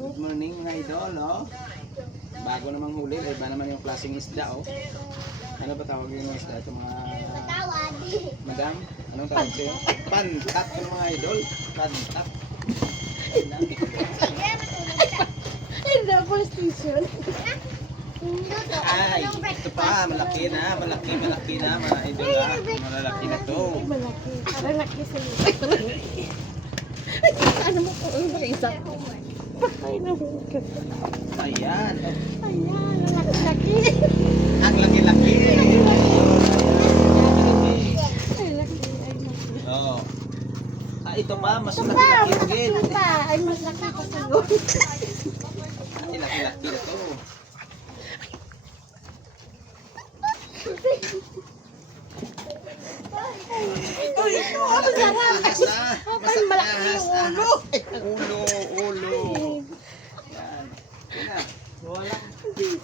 Good morning mga idol, oh. Bago namang huli, iba naman yung klaseng isda, oh. Ano ba tawag yung isda? Ito mga... Madam, anong tawag sa'yo? Pantat yung mga idol. Pantat. Ay, double station. Ay, ito pa, malaki na mga idol, ah. Malalaki na to. Ay, malaki. Parang laki sa iyo. Ay, ano mo po ang isa? Patay na mo ka. Ayan, oh. Ayan, ang laki-laki. Ang laki-laki. Ay, laki. Ay, laki. Oh. Ah, ito pa, mas Ito pa, laki-laki malaki din. na pa. Ay, mas laki pa sa iyo. Ay, laki-laki na to. Uy, ito, ang sarap. Mas malaki yung ulo. Ulo. Yan. Yan na. Walang